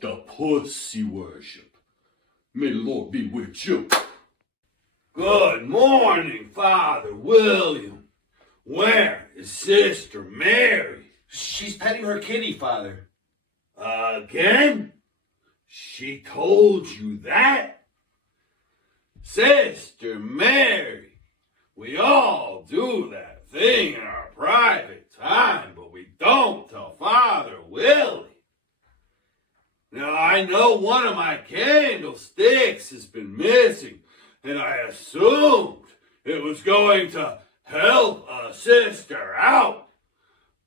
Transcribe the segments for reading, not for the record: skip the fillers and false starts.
DaPussi worship. May the Lord be with you. Good morning, Father William. Where is Sister Mary? She's petting her kitty, Father. Again? She told you that? Sister Mary, we all do that thing in our private time, but we don't tell Father Willy. Now, I know one of my candlesticks has been missing, and I assumed it was going to help a sister out.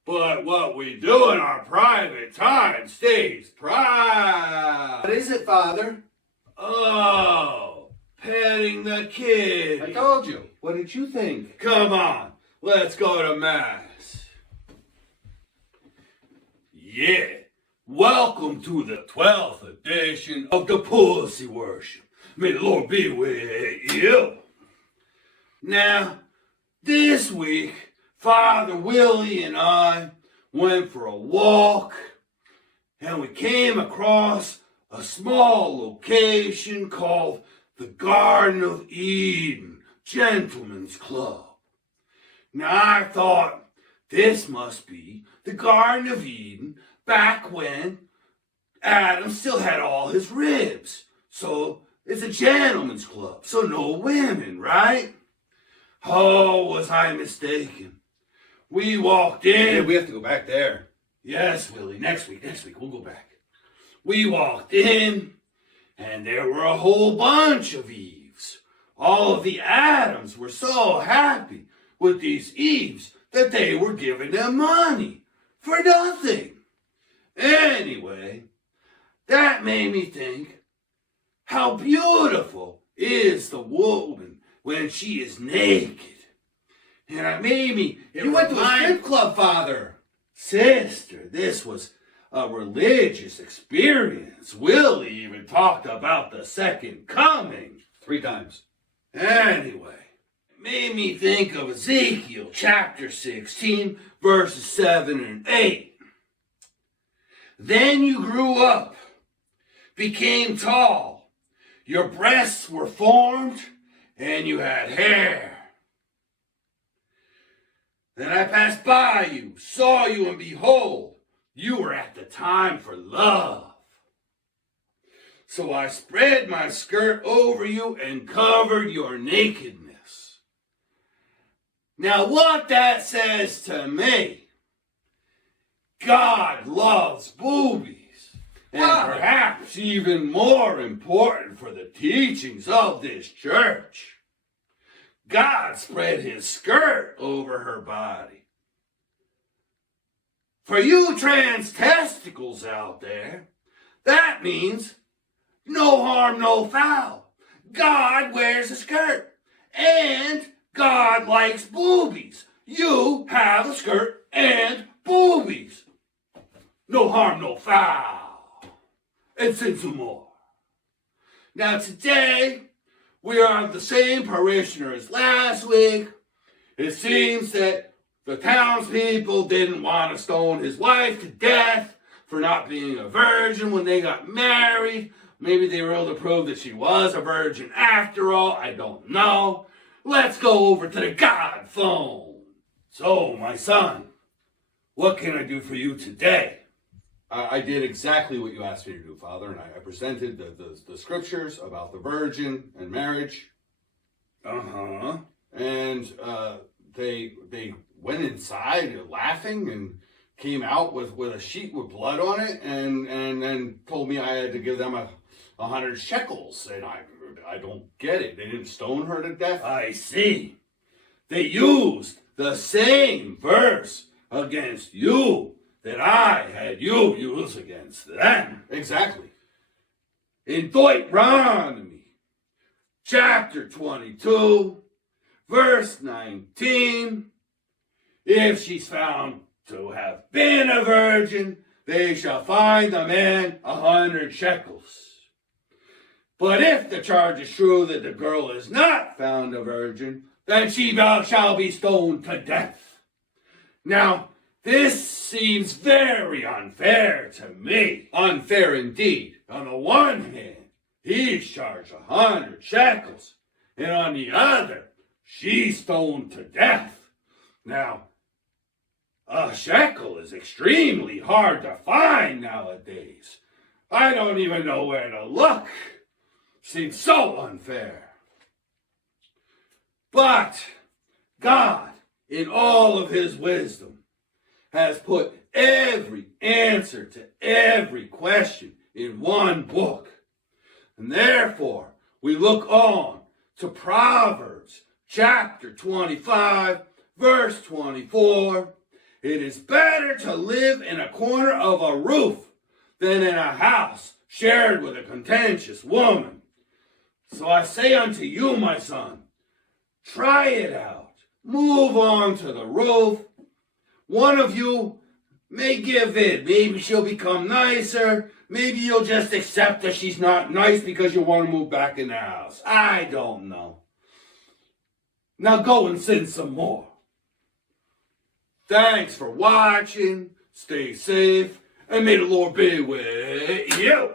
But what we do in our private time stays private. What is it, Father? Oh, petting the kid. I told you. What did you think? Come on, let's go to Mass. Yeah, welcome to the 12th edition of DaPussi worship. May the Lord be with you. Now, this week, Father Willy and I went for a walk, and we came across a small location called the Garden of Eden Gentlemen's Club. Now, I thought this must be the Garden of Eden back when Adam still had all his ribs. So it's a gentleman's club, so no women, right? Oh, was I mistaken? We walked in. Yeah, we have to go back there. Yes, Willie, next week, we'll go back. We walked in, and there were a whole bunch of Eves. All of the Adams were so happy with these Eves that they were giving them money for nothing. Anyway, that made me think, how beautiful is the woman when she is naked? And it made me... You went to a strip club, Father. Sister, this was a religious experience. Willie even talked about the second coming. 3 times. Anyway, it made me think of Ezekiel chapter 16, verses 7 and 8. Then you grew up, became tall, your breasts were formed, and you had hair. Then I passed by you, saw you, and behold, you were at the time for love. So I spread my skirt over you and covered your nakedness. Now what that says to me, God loves boobies. And perhaps even more important for the teachings of this church, God spread his skirt over her body. For you trans testicles out there, that means no harm, no foul. God wears a skirt, and God likes boobies. You have a skirt and boobies. No harm, no foul. And sin some more. Now today, we are the same parishioner as last week. It seems that the townspeople didn't want to stone his wife to death for not being a virgin when they got married. Maybe they were able to prove that she was a virgin after all. I don't know. Let's go over to the God phone. So, my son, what can I do for you today? I did exactly what you asked me to do, Father, and I presented the scriptures about the virgin and marriage. Uh-huh. And they went inside laughing and came out with a sheet with blood on it and told me I had to give them 100 shekels. And I don't get it. They didn't stone her to death. I see. They used the same verse against you that I had you use against them. Exactly. In Deuteronomy, chapter 22, verse 19, if she's found to have been a virgin, they shall fine the man 100 shekels. But if the charge is true that the girl is not found a virgin, then she shall be stoned to death. Now, This seems very unfair to me. Unfair indeed. On the one hand, he's charged 100 shekels, and on the other, she's stoned to death. Now, a shekel is extremely hard to find nowadays. I don't even know where to look. Seems so unfair. But God, in all of his wisdom, has put every answer to every question in one book. And therefore, we look on to Proverbs chapter 25, verse 24. It is better to live in a corner of a roof than in a house shared with a contentious woman. So I say unto you, my son, try it out. Move on to the roof. One of you may give in. Maybe she'll become nicer. Maybe you'll just accept that she's not nice because you want to move back in the house. I don't know. Now go and sin some more. Thanks for watching. Stay safe. And may the Lord be with you.